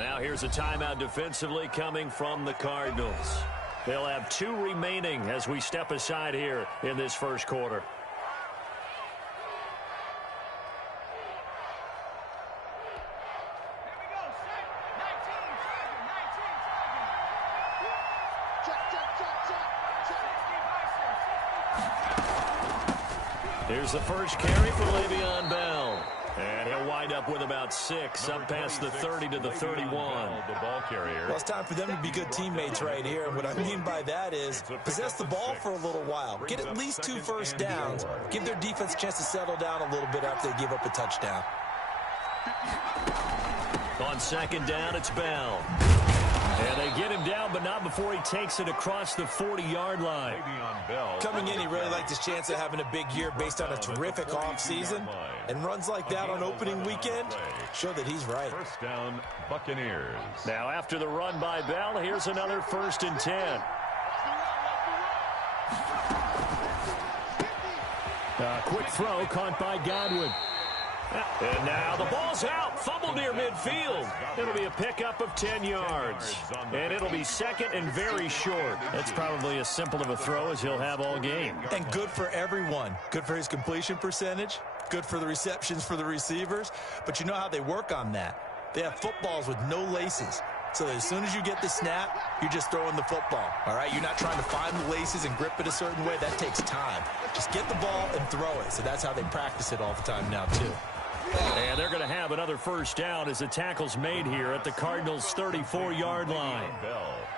Now here's a timeout defensively coming from the Cardinals. They'll have 2 remaining as we step aside here in this first quarter. Here's the first carry for Le'Veon Bell. And he'll wind up with about 6, up past the 30 to the 31. The ball carrier. Well, it's time for them to be good teammates right here. And what I mean by that is possess the ball for a little while. Get at least 2 first downs. Give their defense a chance to settle down a little bit after they give up a touchdown. On second down, it's Bell. And they get him down, but not before he takes it across the 40-yard line. Coming in, he really liked his chance of having a big year based on a terrific offseason. And runs like that on opening weekend show that he's right. First down, Buccaneers. Now, after the run by Bell, here's another 1st and 10. A quick throw caught by Godwin. And now the ball's out. Fumble near midfield. It'll be a pickup of 10 yards. And it'll be second and very short. That's probably as simple of a throw as he'll have all game. And good for everyone. Good for his completion percentage. Good for the receptions for the receivers. But you know how they work on that. They have footballs with no laces. So that as soon as you get the snap, you're just throwing the football. All right? You're not trying to find the laces and grip it a certain way. That takes time. Just get the ball and throw it. So that's how they practice it all the time now, too. And they're going to have another first down as the tackle's made here at the Cardinals' 34-yard line.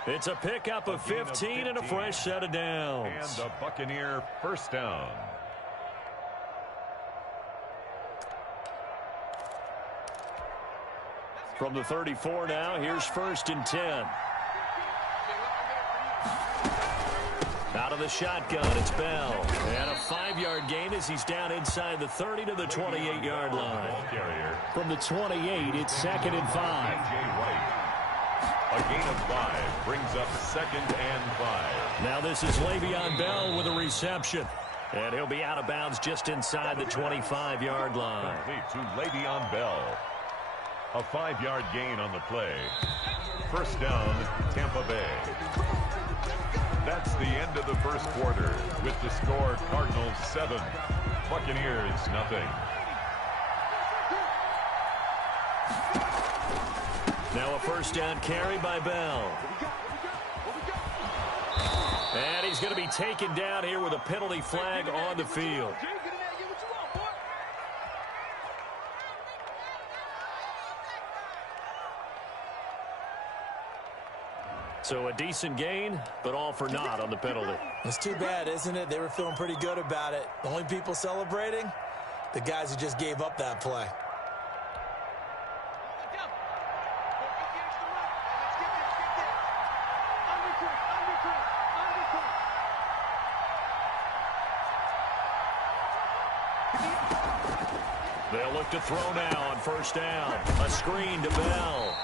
It's a pickup of 15 and a fresh set of downs. And the Buccaneer first down. From the 34 now, here's 1st and 10. Out of the shotgun, it's Bell. And a 5-yard gain as he's down inside the 30 to the 28-yard line. From the 28, it's 2nd and 5. A gain of 5 brings up 2nd and 5. Now this is Le'Veon Bell with a reception. And he'll be out of bounds just inside the 25-yard line. Complete to Le'Veon Bell. A 5-yard gain on the play. First down, Tampa Bay. That's the end of the first quarter with the score Cardinals 7, Buccaneers nothing. Now a first down carry by Bell. And he's going to be taken down here with a penalty flag on the field. So a decent gain, but all for naught on the penalty. It's too bad, isn't it? They were feeling pretty good about it. The only people celebrating, the guys who just gave up that play. They'll look to throw now on first down. A screen to Bell.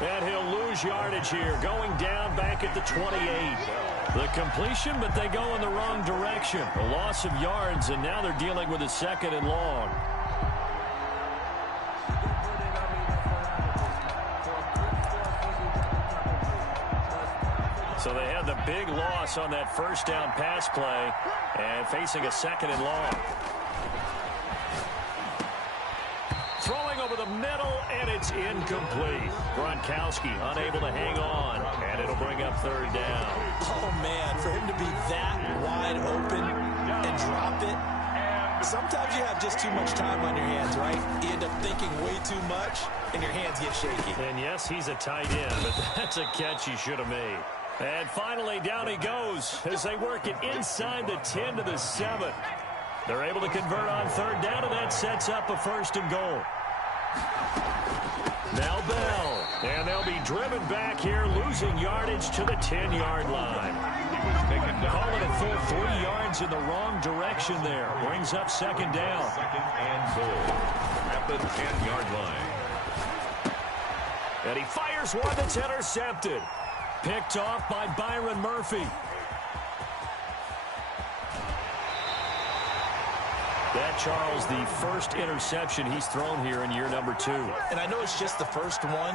And he'll lose yardage here, going down back at the 28. The completion, but they go in the wrong direction. A loss of yards, and now they're dealing with a 2nd and long. So they had the big loss on that first down pass play, and facing a 2nd and long. Throwing over the middle, and it's incomplete. Gronkowski unable to hang on, and it'll bring up 3rd down. Oh, man, for him to be that wide open and drop it. Sometimes you have just too much time on your hands, right? You end up thinking way too much, and your hands get shaky. And yes, he's a tight end, but that's a catch he should have made. And finally, down he goes as they work it inside the 10 to the 7. They're able to convert on 3rd down, and that sets up a 1st and goal. Now Bell, and they'll be driven back here, losing yardage to the 10-yard line. Call it a full 3 yards in the wrong direction there. Brings up 2nd down. 2nd and goal at the 10-yard line. And he fires one that's intercepted. Picked off by Byron Murphy. That, Charles, the first interception he's thrown here in year number 2. And I know it's just the first one,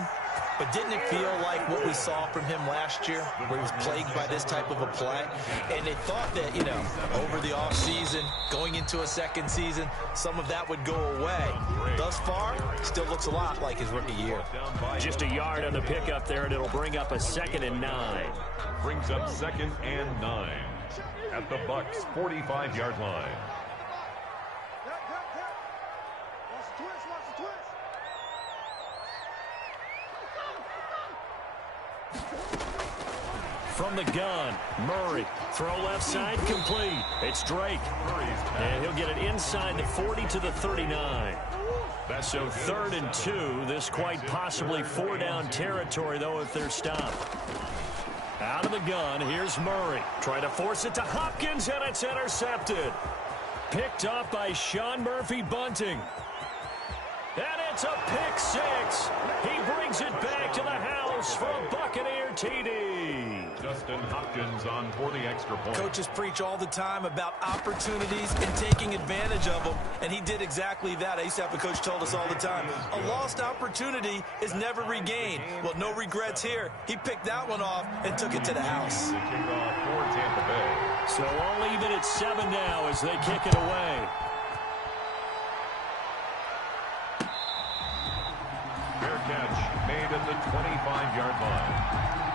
but didn't it feel like what we saw from him last year, where he was plagued by this type of a play? And they thought that, you know, over the offseason, going into a second season, some of that would go away. Thus far, still looks a lot like his rookie year. Just a yard on the pickup there, and it'll bring up a 2nd and 9. Brings up 2nd and 9 at the Bucs' 45-yard line. From the gun, Murray. Throw left side, complete. It's Drake. And he'll get it inside the 40 to the 39. So 3rd and 2. This quite possibly 4-down territory, though, if they're stopped. Out of the gun, here's Murray. Trying to force it to Hopkins, and it's intercepted. Picked off by Sean Murphy-Bunting. And it's a pick 6. He brings it back to the house for a Buccaneer TD. Justin Hopkins on for the extra point. Coaches preach all the time about opportunities and taking advantage of them, and he did exactly that. I used to have a coach told us all the time, a lost opportunity is never regained. Well, no regrets here. He picked that one off and took it to the house. The kickoff for Tampa Bay. So all even at 7 now as they kick it away. Fair catch made at the 25-yard line.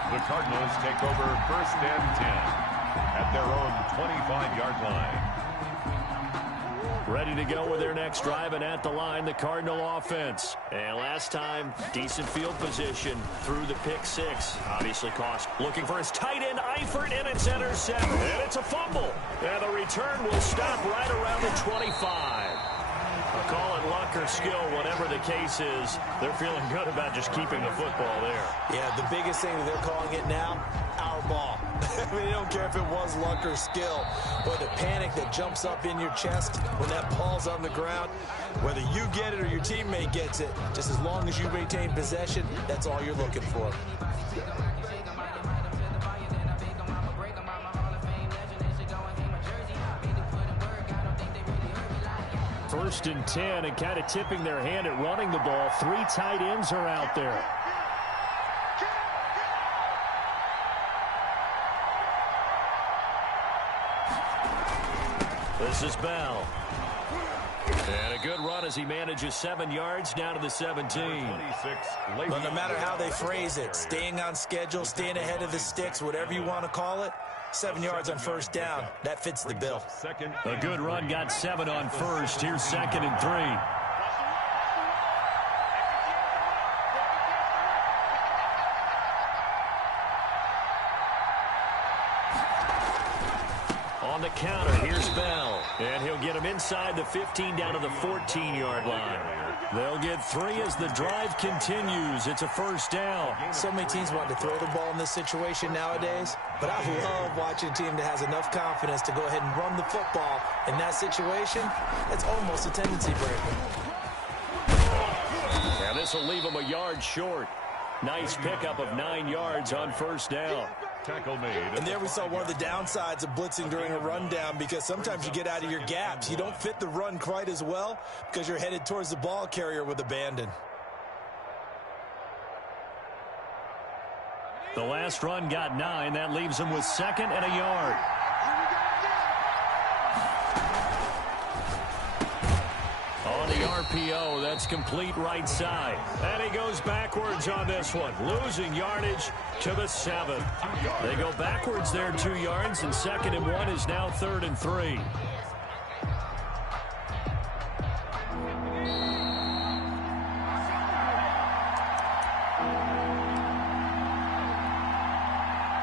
The Cardinals take over 1st and 10 at their own 25-yard line. Ready to go with their next drive, and at the line, the Cardinal offense. And last time, decent field position through the pick 6. Obviously cost. Looking for his tight end, Eifert, and it's intercepted. And it's a fumble. And the return will stop right around the 25. I'll call it luck or skill, whatever the case is. They're feeling good about just keeping the football there. Yeah, the biggest thing that they're calling it now, our ball. I mean, they don't care if it was luck or skill, or the panic that jumps up in your chest when that ball's on the ground. Whether you get it or your teammate gets it, just as long as you maintain possession, that's all you're looking for. 1st and 10, and kind of tipping their hand at running the ball. 3 tight ends are out there. This is Bell. And a good run as he manages 7 yards down to the 17. But no matter how they phrase it, staying on schedule, staying ahead of the sticks, whatever you want to call it, 7 yards on 1st down. That fits the bill. A good run got 7 on 1st. Here's 2nd and 3. On the counter, here's Bell. And he'll get him inside the 15 down to the 14-yard line. They'll get 3 as the drive continues. It's a 1st down. So many teams want to throw the ball in this situation nowadays, but I love watching a team that has enough confidence to go ahead and run the football in that situation. It's almost a tendency breaker. And this will leave him a yard short. Nice pickup of 9 yards on 1st down. Tackle made. And there we saw one of the downsides of blitzing during a rundown, because sometimes you get out of your gaps. You don't fit the run quite as well because you're headed towards the ball carrier with abandon. The last run got 9. That leaves him with 2nd and a yard. On the RPO, that's complete right side. And he goes backwards on this one, losing yardage to the 7. They go backwards there 2 yards, and 2nd and 1 is now 3rd and 3.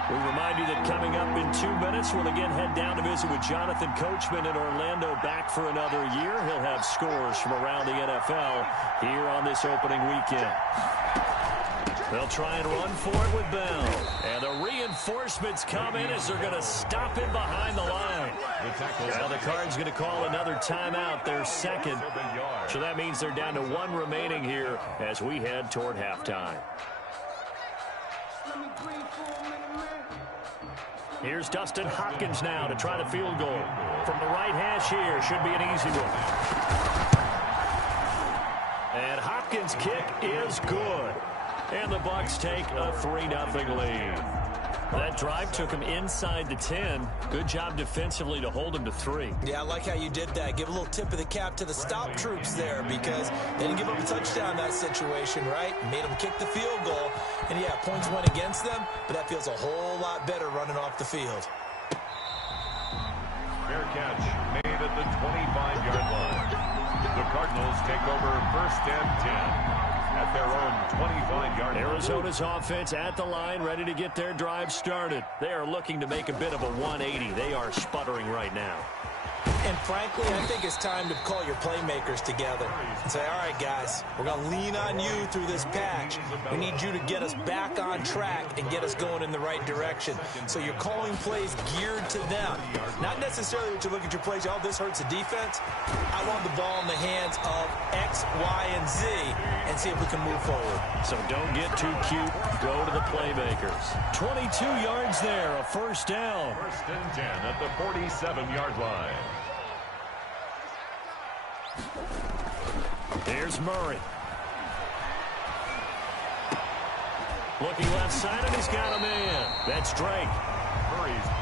We remind you that coming up in 2 minutes, we'll again head down to visit with Jonathan Coachman in Orlando, back for another year. He'll have scores from around the NFL here on this opening weekend. They'll try and run for it with Bell. And the reinforcements come in as they're going to stop him behind the line. Now the Cards going to call another timeout, their 2nd. So that means they're down to 1 remaining here as we head toward halftime. Here's Dustin Hopkins now to try the field goal. From the right hash here, should be an easy one. And Hopkins' kick is good. And the Bucs take a 3-0 lead. That drive took him inside the 10. Good job defensively to hold him to 3. Yeah, I like how you did that. Give a little tip of the cap to the stop troops there because they didn't give up a touchdown in that situation, right? Made them kick the field goal. And, yeah, points went against them, but that feels a whole lot better running off the field. Fair catch made at the 25-yard line. The Cardinals take over 1st and 10. At their own 25-yard line. Arizona's offense at the line, ready to get their drive started. They are looking to make a bit of a 180. They are sputtering right now. And frankly, I think it's time to call your playmakers together and say, all right, guys, we're going to lean on you through this patch. We need you to get us back on track and get us going in the right direction. So you're calling plays geared to them. Not necessarily that you look at your plays, oh, this hurts the defense. I want the ball in the hands of X, Y, and Z and see if we can move forward. So don't get too cute. Go to the playmakers. 22 yards there, a 1st down. 1st and 10 at the 47-yard line. Here's Murray. Looking left side, and he's got a man. That's Drake.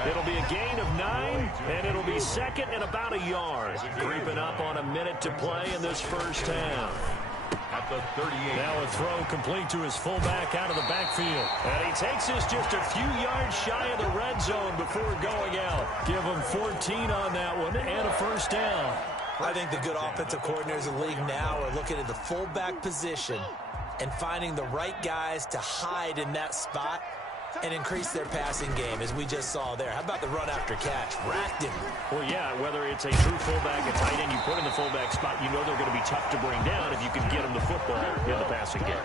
It'll be a gain of 9, and it'll be 2nd and about a yard. Creeping up on a minute to play in this 1st half. At the 38. Now a throw complete to his fullback out of the backfield. And he takes us just a few yards shy of the red zone before going out. Give him 14 on that one and a 1st down. I think the good offensive coordinators in the league now are looking at the fullback position and finding the right guys to hide in that spot and increase their passing game, as we just saw there. How about the run after catch? Racked him. Well, yeah, whether it's a true fullback, a tight end you put in the fullback spot, you know they're going to be tough to bring down if you can get them the football in the passing game.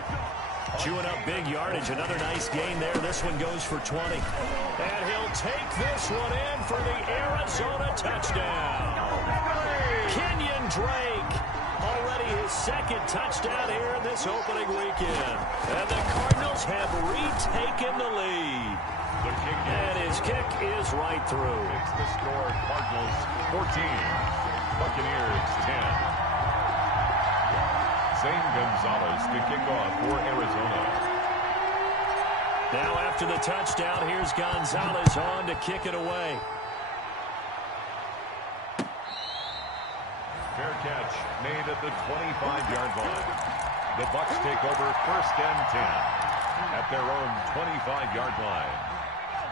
Chewing up big yardage. Another nice gain there. This one goes for 20. And he'll take this one in for the Arizona touchdown. Kenyon Drake, already his 2nd touchdown here in this opening weekend. And the Cardinals have retaken the lead. And his kick is right through. It's the score. Cardinals 14, Buccaneers 10. Zane Gonzalez to kick off for Arizona. Now after the touchdown, here's Gonzalez on to kick it away. Fair catch made at the 25-yard line. The Bucs take over 1st and 10 at their own 25-yard line.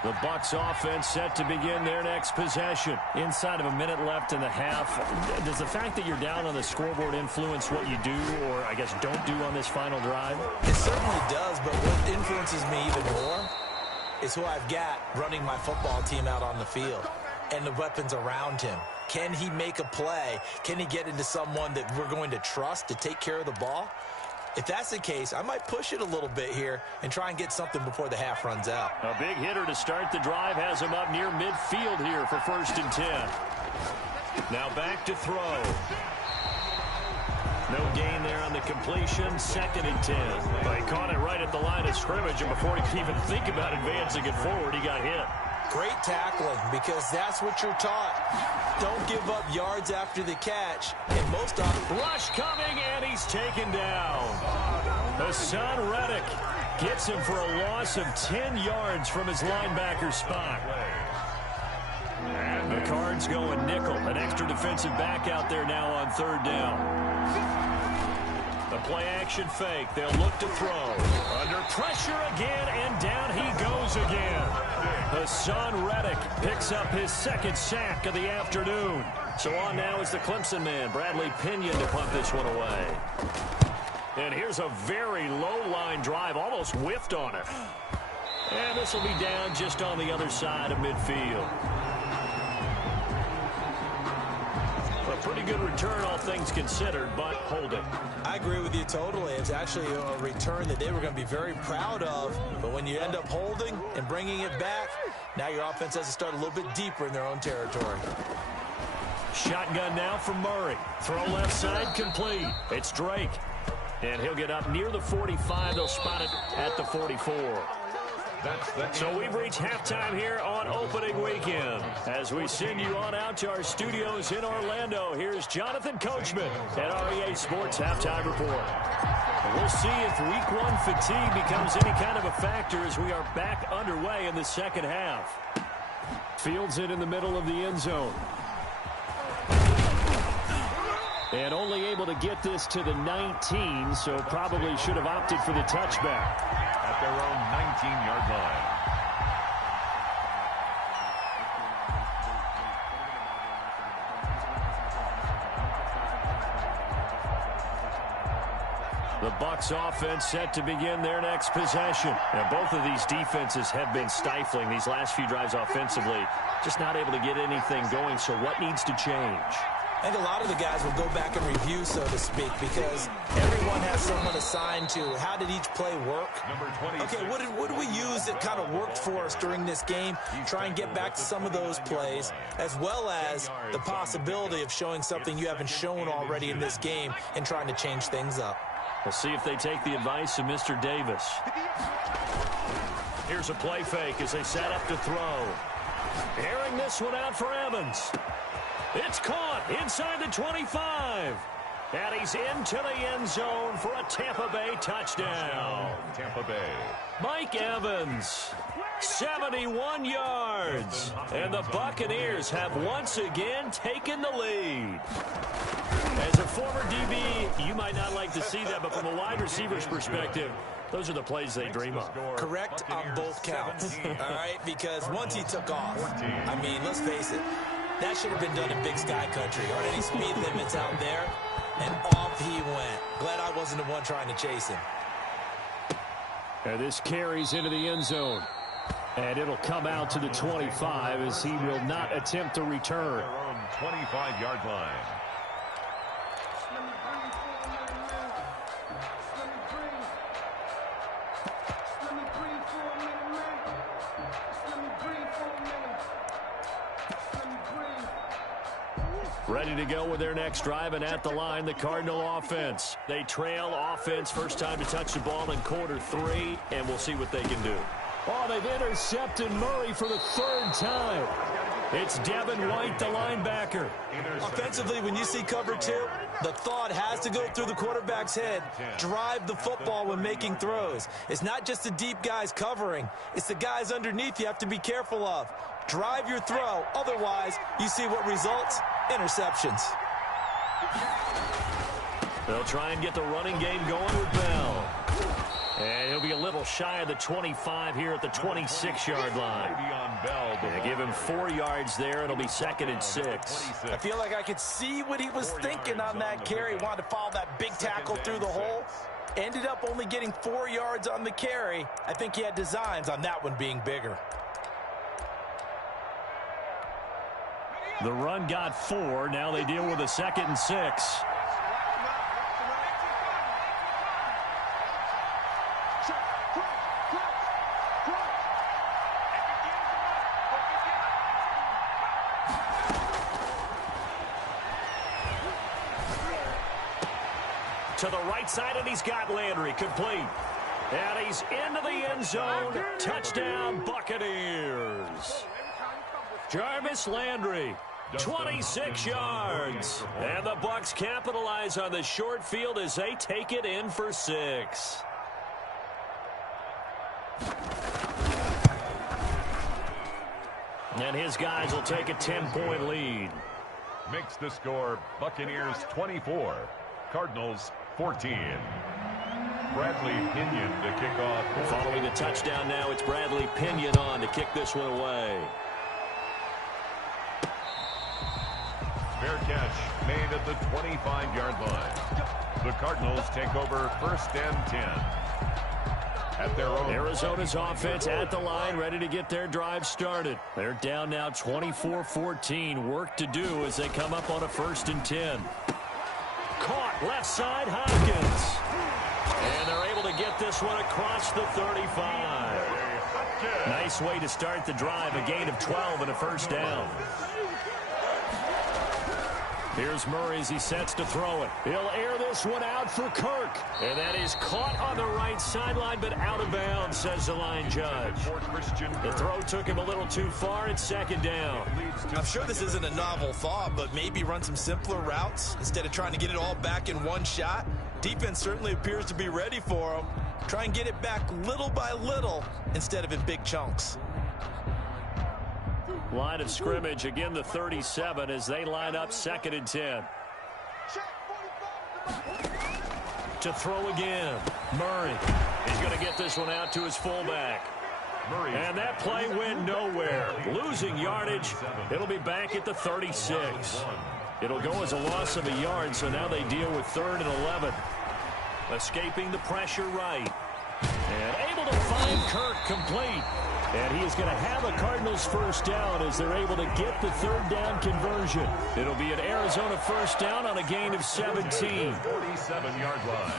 The Bucs offense set to begin their next possession. Inside of a minute left in the half. Does the fact that you're down on the scoreboard influence what you do, or I guess don't do on this final drive? It certainly does, but what influences me even more is who I've got running my football team out on the field and the weapons around him. Can he make a play? Can he get into someone that we're going to trust to take care of the ball? If that's the case, I might push it a little bit here and try and get something before the half runs out. A big hitter to start the drive has him up near midfield here for 1st and 10. Now back to throw. No gain there on the completion. 2nd and 10. But he caught it right at the line of scrimmage, and before he could even think about advancing it forward, he got hit. Great tackling, because that's what you're taught. Don't give up yards after the catch. And most often, rush coming, and he's taken down. Hassan Reddick gets him for a loss of 10 yards from his linebacker spot. And the Cards going nickel. An extra defensive back out there now on 3rd down. The play-action fake. They'll look to throw. Under pressure again, and down he goes again. Hassan Reddick picks up his 2nd sack of the afternoon. So on now is the Clemson man, Bradley Pinion, to punt this one away. And here's a very low-line drive, almost whiffed on it. And this will be down just on the other side of midfield. A pretty good return, all things considered, but holding. I agree with you totally. It's actually a return that they were going to be very proud of. But when you end up holding and bringing it back, now your offense has to start a little bit deeper in their own territory. Shotgun now from Murray. Throw left side complete. It's Drake. And he'll get up near the 45. They'll spot it at the 44. So we've reached halftime here on opening weekend. As we send you on out to our studios in Orlando, here's Jonathan Coachman at REA Sports Halftime Report. We'll see if week one fatigue becomes any kind of a factor as we are back underway in the second half. Fields it in the middle of the end zone. And only able to get this to the 19, so probably should have opted for the touchback. At their own 19-yard line. The Bucs offense set to begin their next possession. Now, both of these defenses have been stifling these last few drives offensively. Just not able to get anything going, so what needs to change? I think a lot of the guys will go back and review, so to speak, because everyone has someone assigned to how did each play work. Okay, what did we use that kind of worked for us during this game? Try and get back to some of those plays, as well as the possibility of showing something you haven't shown already in this game and trying to change things up. We'll see if they take the advice of Mr. Davis. Here's a play fake as they set up to throw. Airing this one out for Evans. It's caught inside the 25. And he's into the end zone for a Tampa Bay touchdown. Tampa Bay. Mike Evans, 71 yards. And the Buccaneers have once again taken the lead. As a former DB, you might not like to see that, but from a wide receiver's perspective, those are the plays they dream of. Correct on both counts, all right? Because once he took off, I mean, let's face it, that should have been done in Big Sky Country. Aren't any speed limits out there? And off he went. Glad I wasn't the one trying to chase him. And this carries into the end zone. And it'll come out to the 25 as he will not attempt to return. Their own 25-yard line. Ready to go with their next drive, and at the line, the Cardinal offense. They trail offense, first time to touch the ball in quarter three, and we'll see what they can do. Oh, they've intercepted Murray for the third time. It's Devin White, the linebacker. Offensively, when you see cover two, the thought has to go through the quarterback's head. Drive the football when making throws. It's not just the deep guys covering. It's the guys underneath you have to be careful of. Drive your throw. Otherwise, you see what results? Interceptions. They'll try and get the running game going with Bell. And he'll be a little shy of the 25 here at the 26-yard line. Yeah, give him 4 yards there. It'll be 2nd and 6. I feel like I could see what he was thinking on that carry. Wanted to follow that big tackle through the hole. Ended up only getting 4 yards on the carry. I think he had designs on that one being bigger. The run got 4. Now they deal with a 2nd and 6. To the right side, and he's got Landry complete. And he's into the end zone. Touchdown, Buccaneers. Jarvis Landry, 26 yards. And the Bucs capitalize on the short field as they take it in for 6. And his guys will take a 10-point lead. Makes the score Buccaneers 24, Cardinals 14. Bradley Pinion to kick off. Following the touchdown now, it's Bradley Pinion on to kick this one away. Fair catch made at the 25-yard line. The Cardinals take over 1st and 10. At their own. Arizona's offense at the line, ready to get their drive started. They're down now 24-14. Work to do as they come up on a 1st and 10. Caught left side, Hopkins. And they're able to get this one across the 35. Nice way to start the drive, a gain of 12 and a 1st down. Here's Murray as he sets to throw it. He'll air this one out for Kirk. And that is caught on the right sideline, but out of bounds, says the line judge. The throw took him a little too far. It's second down. I'm sure this isn't a novel thought, but maybe run some simpler routes instead of trying to get it all back in one shot. Defense certainly appears to be ready for him. Try and get it back little by little instead of in big chunks. Line of scrimmage, again the 37 as they line up 2nd and 10. To throw again. Murray. He's going to get this one out to his fullback. And that play went nowhere. Losing yardage. It'll be back at the 36. It'll go as a loss of a yard, so now they deal with 3rd and 11. Escaping the pressure right. And able to find Kirk complete. And he is going to have a Cardinals first down as they're able to get the 3rd down conversion. It'll be an Arizona first down on a gain of 17. 47-yard line.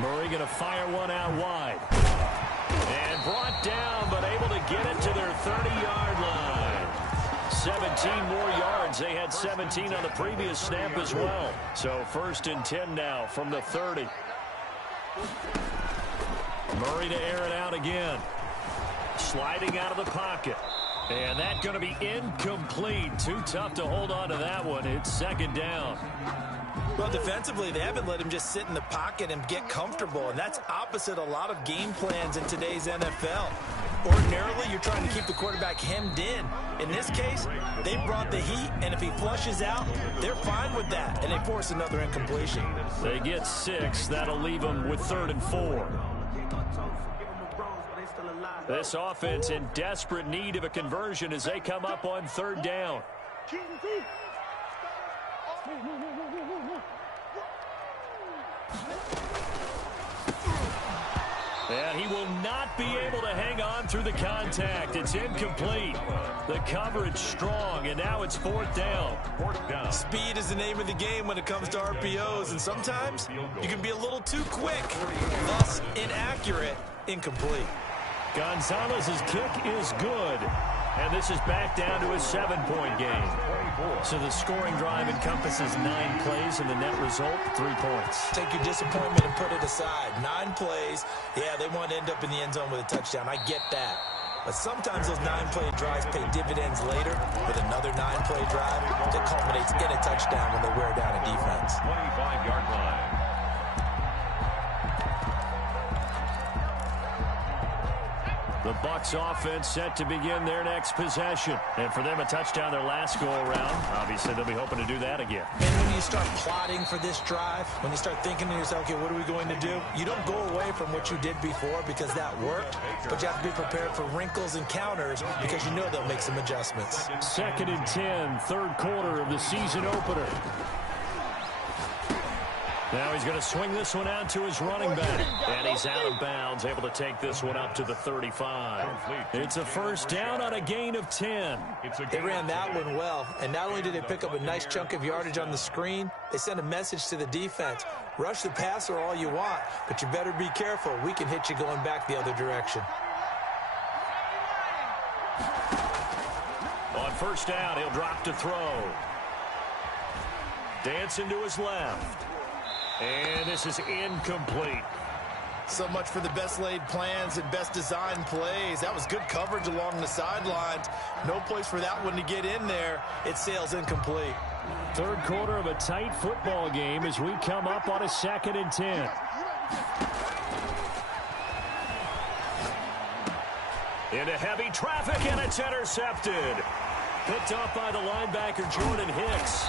Murray going to fire one out wide. And brought down, but able to get it to their 30-yard line. 17 more yards. They had 17 on the previous snap as well. So 1st and 10 now from the 30. Murray to air it out again. Sliding out of the pocket. And that's going to be incomplete. Too tough to hold on to that one. It's 2nd down. Well, defensively, they haven't let him just sit in the pocket and get comfortable, and that's opposite a lot of game plans in today's NFL. Ordinarily, you're trying to keep the quarterback hemmed in. In this case, they brought the heat, and if he flushes out, they're fine with that, and they force another incompletion. They get 6. That'll leave them with 3rd and 4. This offense in desperate need of a conversion as they come up on 3rd down. And he will not be able to hang on through the contact. It's incomplete. The coverage strong, and now it's 4th down. 4th down. Speed is the name of the game when it comes to RPOs, and sometimes you can be a little too quick, thus inaccurate, incomplete. Gonzalez's kick is good. And this is back down to a 7-point game. So the scoring drive encompasses 9 plays, and the net result, 3 points. Take your disappointment and put it aside. 9 plays, yeah, they want to end up in the end zone with a touchdown. I get that. But sometimes those 9-play drives pay dividends later with another 9-play drive that culminates in a touchdown when they wear down a defense. 25-yard line. The Bucs offense set to begin their next possession. And for them, a touchdown their last go-around. Obviously, they'll be hoping to do that again. And when you start plotting for this drive, when you start thinking to yourself, okay, what are we going to do? You don't go away from what you did before because that worked, but you have to be prepared for wrinkles and counters because you know they'll make some adjustments. 2nd and 10, 3rd quarter of the season opener. Now he's going to swing this one out to his running back. And he's out of bounds, able to take this one up to the 35. It's a first down on a gain of 10. They ran that one well, and not only did they pick up a nice chunk of yardage on the screen, they sent a message to the defense. Rush the passer all you want, but you better be careful. We can hit you going back the other direction. On first down, he'll drop to throw. Dancing to his left. And this is incomplete. So much for the best laid plans and best designed plays. That was good coverage along the sidelines. No place for that one to get in there. It sails incomplete. 3rd quarter of a tight football game as we come up on a 2nd and 10. Into heavy traffic, and it's intercepted. Picked up by the linebacker, Jordan Hicks.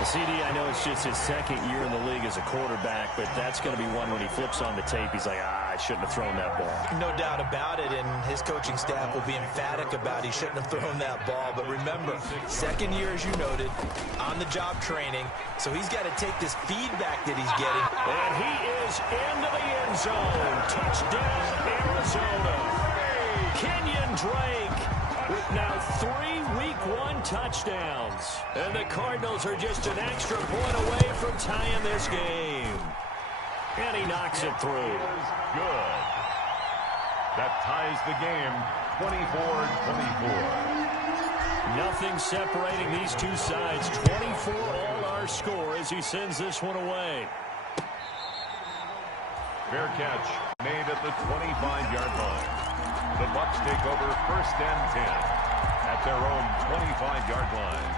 CD, I know it's just his 2nd year in the league as a quarterback, but that's going to be one when he flips on the tape. He's like, I shouldn't have thrown that ball. No doubt about it, and his coaching staff will be emphatic about he shouldn't have thrown that ball. But remember, 2nd year, as you noted, on-the-job training, so he's got to take this feedback that he's getting. And he is into the end zone. Touchdown, Arizona. Kenyon Drake with now 3 Week 1 touchdowns. And the Cardinals are just an extra point away from tying this game. And he knocks it through. Good. That ties the game 24-24. Nothing separating these two sides. 24 all our score as he sends this one away. Fair catch made at the 25-yard line. The Bucs take over 1st and 10 at their own 25-yard line.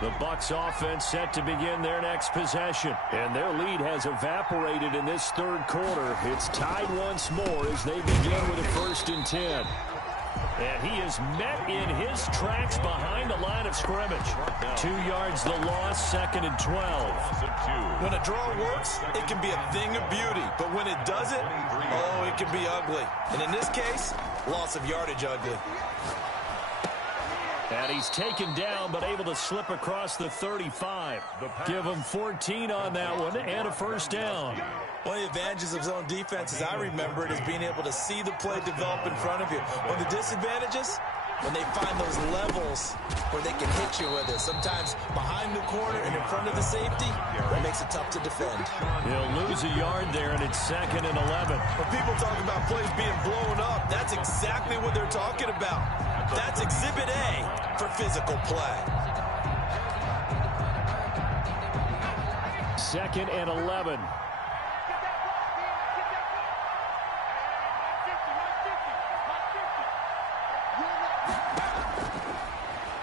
The Bucs offense set to begin their next possession. And their lead has evaporated in this third quarter. It's tied once more as they begin with a 1st and 10. And he is met in his tracks behind the line of scrimmage. 2 yards the loss, 2nd and 12. When a draw works, it can be a thing of beauty. But when it doesn't, oh, it can be ugly. And in this case, loss of yardage ugly. And he's taken down, but able to slip across the 35. Give him 14 on that one and a 1st down. One of the advantages of zone defense, as I remember it, is being able to see the play develop in front of you. One of the disadvantages, when they find those levels where they can hit you with it. Sometimes behind the corner and in front of the safety, that makes it tough to defend. He'll lose a yard there, and it's 2nd and 11. When people talk about plays being blown up, that's exactly what they're talking about. That's Exhibit A for physical play. 2nd and 11.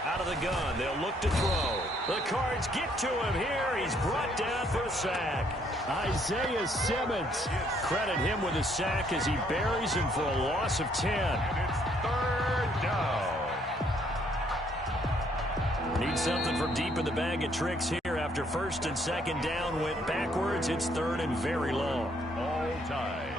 Out of the gun, they'll look to throw. The Cards get to him here. He's brought down for a sack. Isaiah Simmons. Credit him with a sack as he buries him for a loss of 10. It's 3rd down. Need something from deep in the bag of tricks here after 1st and 2nd down went backwards. It's 3rd and very long. All tied.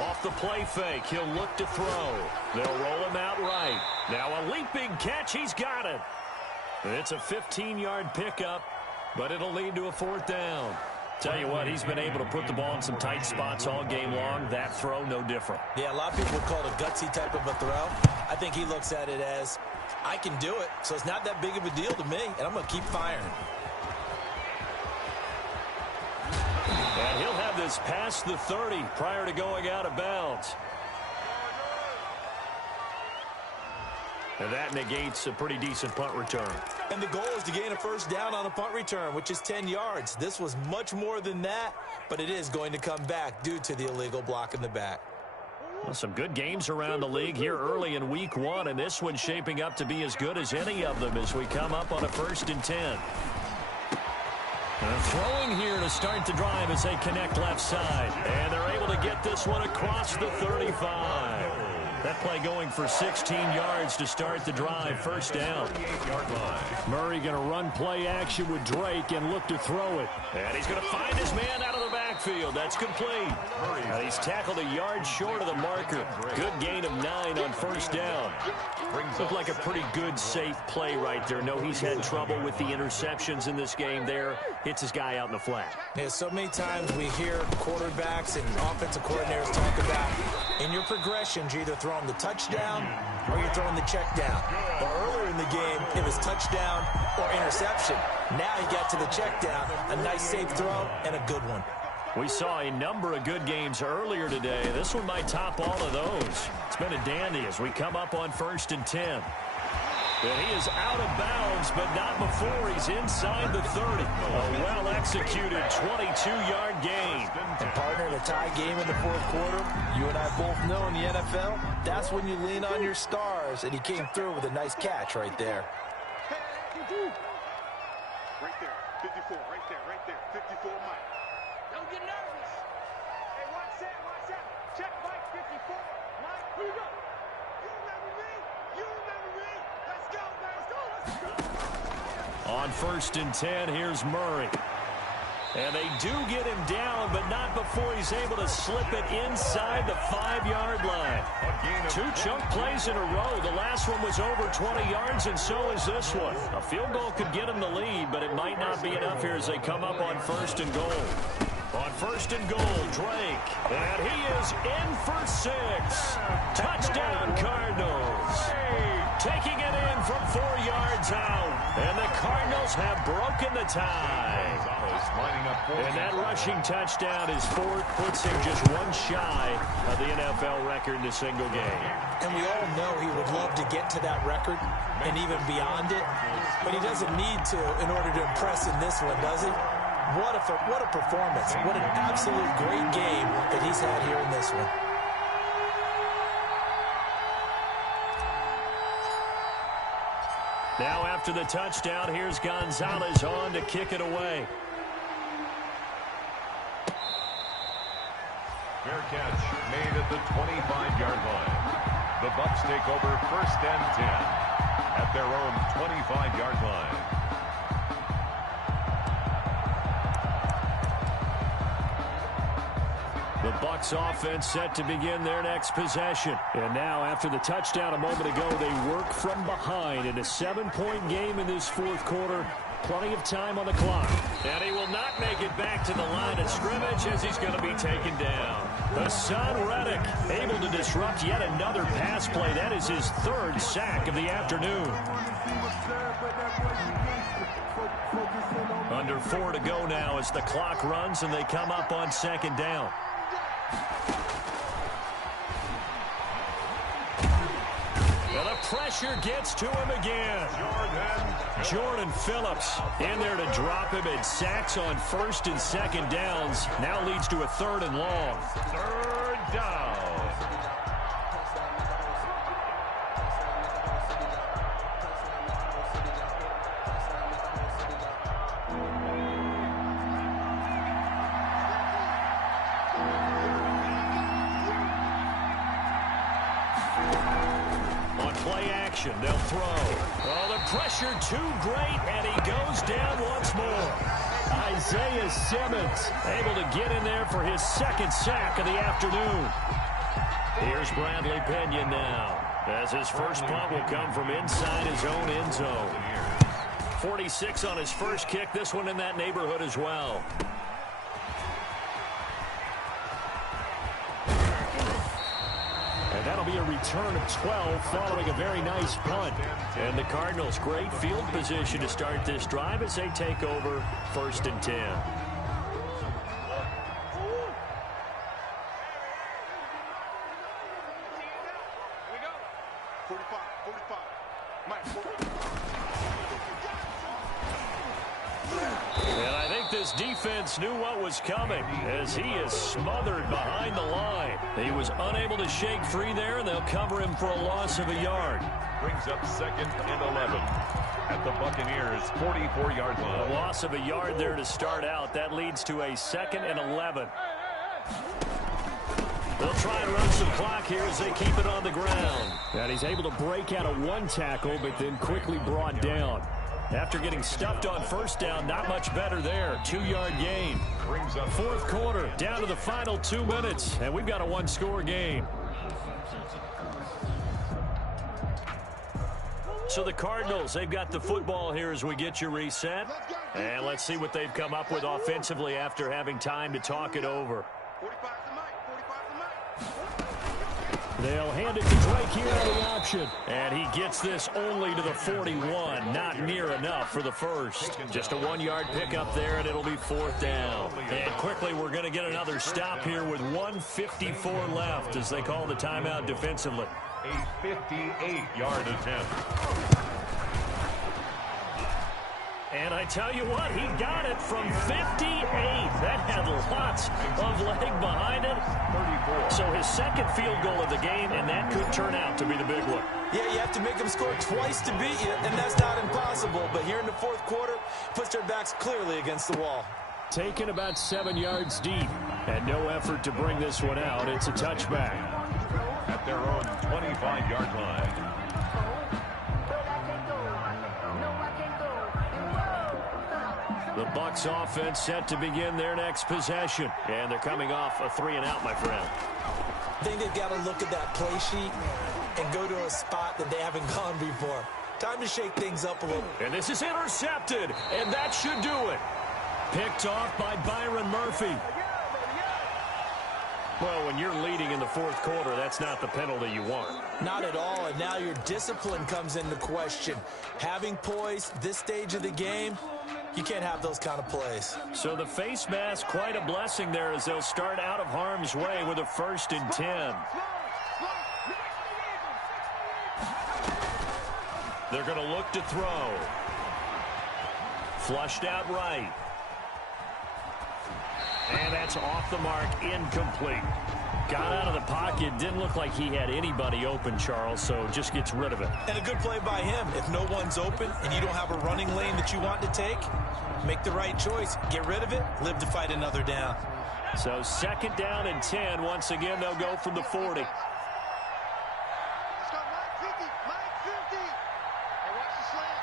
Off the play fake, he'll look to throw. They'll roll him out right. Now a leaping catch, he's got it. It's a 15-yard pickup, but it'll lead to a 4th down. Tell you what, he's been able to put the ball in some tight spots all game long. That throw, no different. Yeah, a lot of people would call it a gutsy type of a throw. I think he looks at it as, I can do it, so it's not that big of a deal to me, and I'm going to keep firing. And he'll have this past the 30 prior to going out of bounds. And that negates a pretty decent punt return. And the goal is to gain a 1st down on a punt return, which is 10 yards. This was much more than that, but it is going to come back due to the illegal block in the back. Well, some good games around the league here early in week 1, and this one's shaping up to be as good as any of them as we come up on a 1st and 10. Throwing here to start the drive as they connect left side. And they're able to get this one across the 35. That play going for 16 yards to start the drive. 1st down. Murray going to run play action with Drake and look to throw it. And he's going to find his man out of the backfield. That's complete. And he's tackled a yard short of the marker. Good gain of 9 on 1st down. Looked like a pretty good, safe play right there. No, he's had trouble with the interceptions in this game there. Hits his guy out in the flat. Yeah, so many times we hear quarterbacks and offensive coordinators talk about in your progressions, you're either throwing the touchdown or you're throwing the check down. But earlier in the game, it was touchdown or interception. Now he got to the check down, a nice safe throw, and a good one. We saw a number of good games earlier today. This one might top all of those. It's been a dandy as we come up on 1st and 10. And he is out of bounds, but not before he's inside the 30. A well-executed 22-yard gain. And partner, in a tie game in the 4th quarter, you and I both know in the NFL, that's when you lean on your stars, and he came through with a nice catch right there. Right there, 54, right there, 54, Mike. Don't get nervous. Hey, watch that. Check Mike, 54. Mike, who you go? You remember me? Let's go. On 1st and 10, here's Murray. And they do get him down, but not before he's able to slip it inside the 5-yard line. 2 chunk plays in a row. The last one was over 20 yards, and so is this one. A field goal could get him the lead, but it might not be enough here as they come up on 1st and goal. On 1st and goal, Drake. And he is in for 6. Touchdown, Cardinals. Taking it in from 4 yards out. And the Cardinals have broken the tie. And that rushing touchdown is fourth, puts him just one shy of the NFL record in a single game. And we all know he would love to get to that record and even beyond it, but he doesn't need to in order to impress in this one, does he? What a performance. What an absolute great game that he's had here in this one. Now after the touchdown, here's Gonzalez on to kick it away. Fair catch made at the 25-yard line. The Bucs take over first and 10 at their own 25-yard line. The Bucs offense set to begin their next possession. And now after the touchdown a moment ago, they work from behind in a 7-point game in this fourth quarter. Plenty of time on the clock. And he will not make it back to the line of scrimmage as he's going to be taken down. Hassan Reddick able to disrupt yet another pass play. That is his third sack of the afternoon. Under 4 to go now as the clock runs and they come up on second down. And the pressure gets to him again. Jordan Phillips in there to drop him, and sacks on first and second downs. Now leads to a 3rd and long. 3rd down. They'll throw. Oh, the pressure too great, and he goes down once more. Isaiah Simmons able to get in there for his 2nd sack of the afternoon. Here's Bradley Pinion now, as his first punt will come from inside his own end zone. 46 on his first kick, this one in that neighborhood as well. And that'll be a return of 12 following a very nice punt. And the Cardinals, great field position to start this drive as they take over 1st and 10. And I think this defense knew what was coming as he is smothered behind the line. He was unable to shake free there, and they'll cover him for a loss of a yard. Brings up 2nd and 11 at the Buccaneers' 44-yard line. A loss of a yard there to start out. That leads to a 2nd and 11. They'll try and run some clock here as they keep it on the ground. And he's able to break out of one tackle, but then quickly brought down. After getting stuffed on first down, not much better there. 2-yard gain. Brings up 4th quarter, down to the final 2 minutes, and we've got a 1-score game. So the Cardinals, they've got the football here as we get you reset. And let's see what they've come up with offensively after having time to talk it over. They'll hand it to Drake here on the option. And he gets this only to the 41. Not near enough for the first. Just a 1-yard pickup there, and it'll be 4th down. And quickly, we're going to get another stop here with 1:54 left as they call the timeout defensively. A 58-yard attempt. And I tell you what, he got it from 58. That had lots of leg behind it. 34. So his 2nd field goal of the game, and that could turn out to be the big one. Yeah, you have to make them score twice to beat you, and that's not impossible. But here in the 4th quarter, puts their backs clearly against the wall. Taken about 7 yards deep, and no effort to bring this one out. It's a touchback. At their own 25-yard line. The Bucs offense set to begin their next possession. And they're coming off a 3-and-out, my friend. I think they've got to look at that play sheet and go to a spot that they haven't gone before. Time to shake things up a little. And this is intercepted, and that should do it. Picked off by Byron Murphy. Well, when you're leading in the fourth quarter, that's not the penalty you want. Not at all, and now your discipline comes into question. Having poise this stage of the game, you can't have those kind of plays. So the face mask, quite a blessing there as they'll start out of harm's way with a 1st and 10. They're going to look to throw. Flushed out right. And that's off the mark, incomplete. Got out of the pocket, didn't look like he had anybody open, Charles, so just gets rid of it. And a good play by him. If no one's open and you don't have a running lane that you want to take, make the right choice. Get rid of it, live to fight another down. So 2nd down and 10. Once again, they'll go from the 40. Let's go, Mike 50, Mike 50. Hey, watch the slant.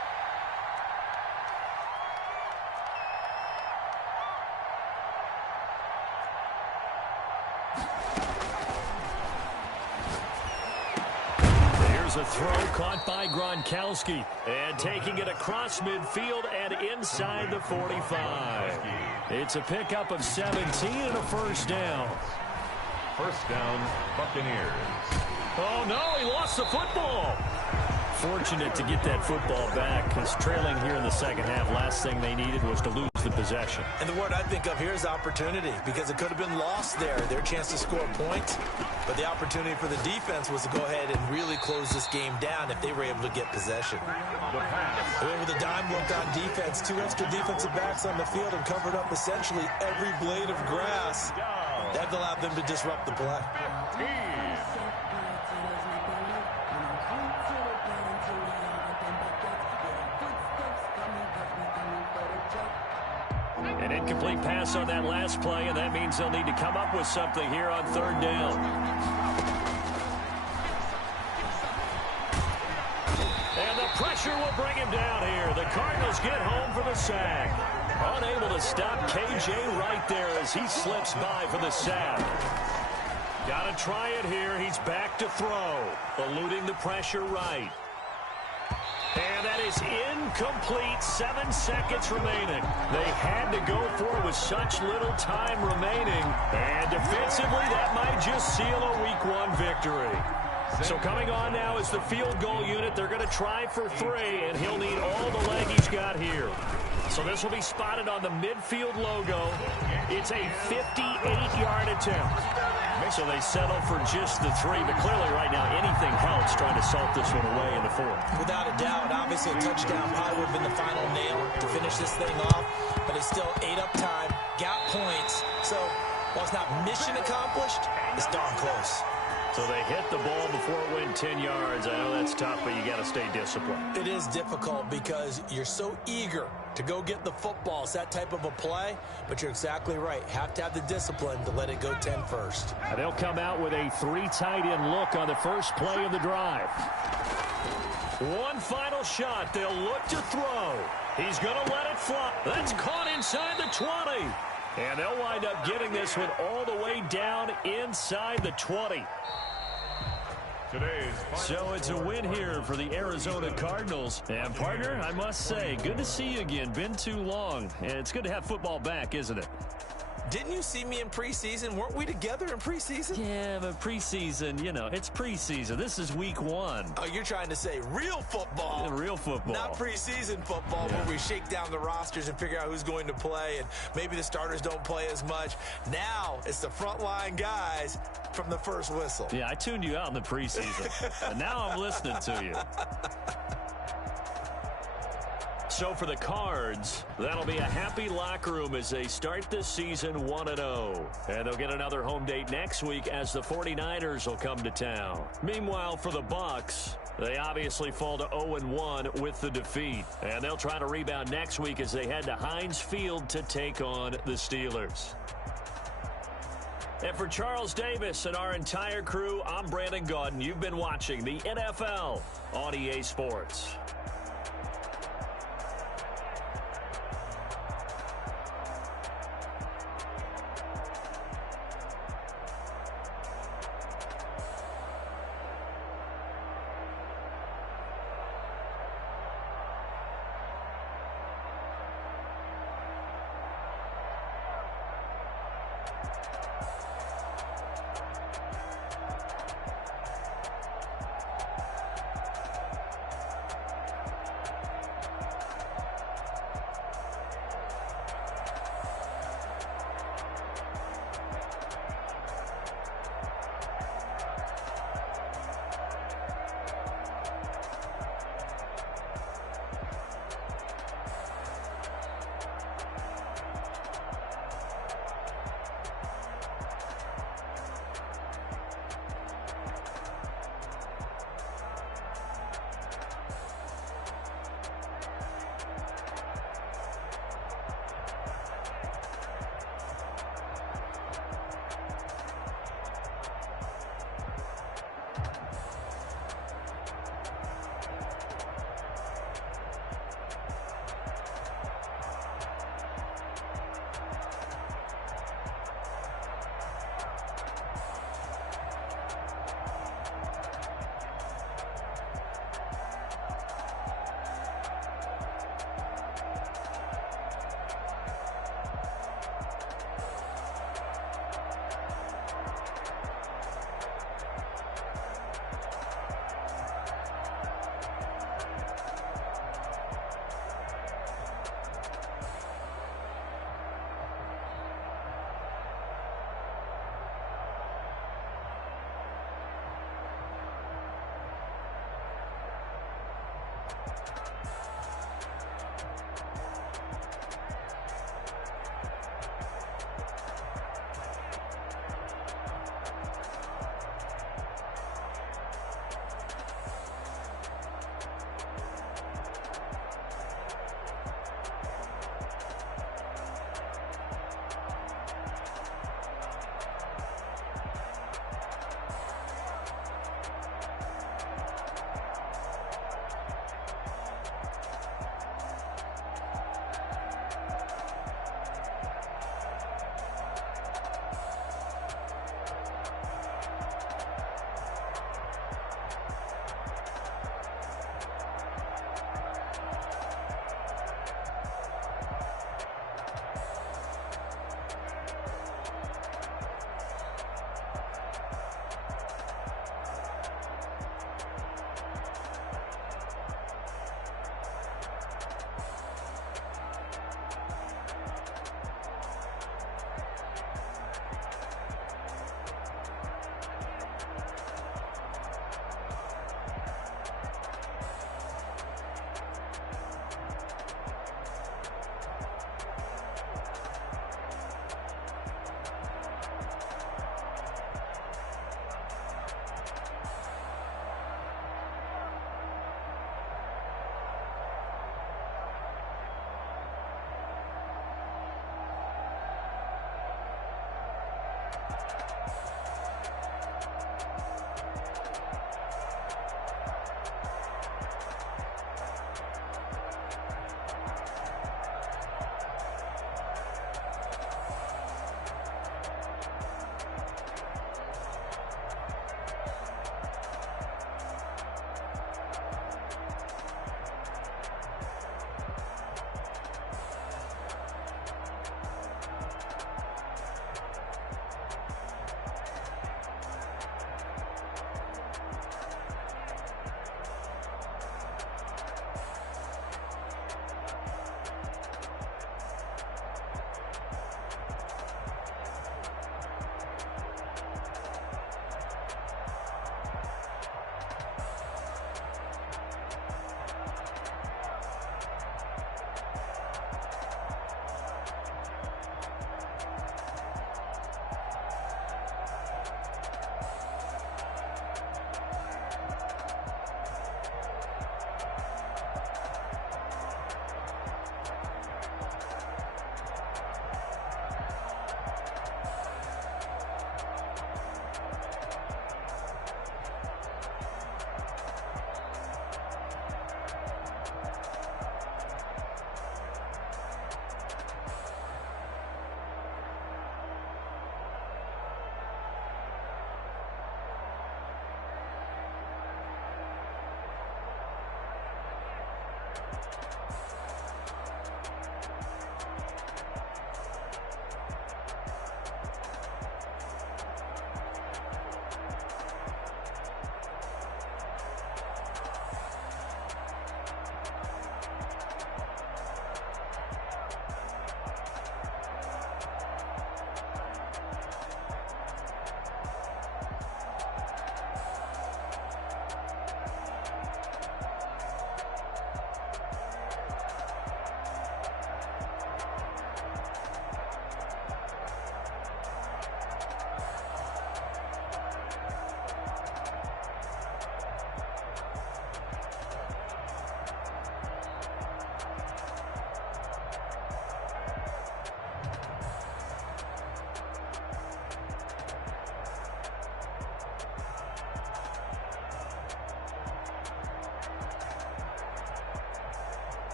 Here's a throw caught by Gronkowski. And taking it across midfield and inside the 45. It's a pickup of 17 and a 1st down. 1st down, Buccaneers. Oh, no, he lost the football. Fortunate to get that football back, because trailing here in the 2nd half, last thing they needed was to lose the possession. And the word I think of here is opportunity, because it could have been lost there, their chance to score points. But the opportunity for the defense was to go ahead and really close this game down if they were able to get possession. With a dime look on defense, 2 extra defensive backs on the field and covered up essentially every blade of grass. That allowed them to disrupt the play. An incomplete pass on that last play, and that means they'll need to come up with something here on 3rd down. And the pressure will bring him down here. The Cardinals get home for the sack. Unable to stop KJ right there as he slips by for the sack. Got to try it here. He's back to throw. Eluding the pressure right. And that is incomplete. 7 seconds remaining. They had to go for it with such little time remaining. And defensively, that might just seal a Week 1 victory. So coming on now is the field goal unit. They're going to try for 3, and he'll need all the leg he's got here. So this will be spotted on the midfield logo. It's a 58-yard attempt. So they settle for just the 3, but clearly right now anything helps trying to salt this one away in the 4th. Without a doubt, obviously a touchdown probably would have been the final nail to finish this thing off, but it's still ate up time, got points. So while it's not mission accomplished, it's darn close. So they hit the ball before it went 10 yards. I know that's tough, but you got to stay disciplined. It is difficult because you're so eager to go get the football. It's that type of a play, but you're exactly right. Have to have the discipline to let it go 10 first. And they'll come out with a 3 tight end look on the first play of the drive. One final shot. They'll look to throw. He's going to let it fly. That's caught inside the 20. And they'll wind up getting this one all the way down inside the 20. So it's a win here for the Arizona Cardinals. And, partner, I must say, good to see you again. Been too long. And it's good to have football back, isn't it? Didn't you see me in preseason? Weren't we together in preseason? Yeah, but preseason, you know, it's preseason. This is Week 1. Oh, you're trying to say real football. Real football. Not preseason football, where we shake down the rosters and figure out who's going to play, and maybe the starters don't play as much. Now it's the frontline guys from the first whistle. Yeah, I tuned you out in the preseason, and now I'm listening to you. So for the Cards, that'll be a happy locker room as they start this season 1-0. And they'll get another home date next week as the 49ers will come to town. Meanwhile, for the Bucs, they obviously fall to 0-1 with the defeat. And they'll try to rebound next week as they head to Heinz Field to take on the Steelers. And for Charles Davis and our entire crew, I'm Brandon Gaudin. You've been watching the NFL on EA Sports.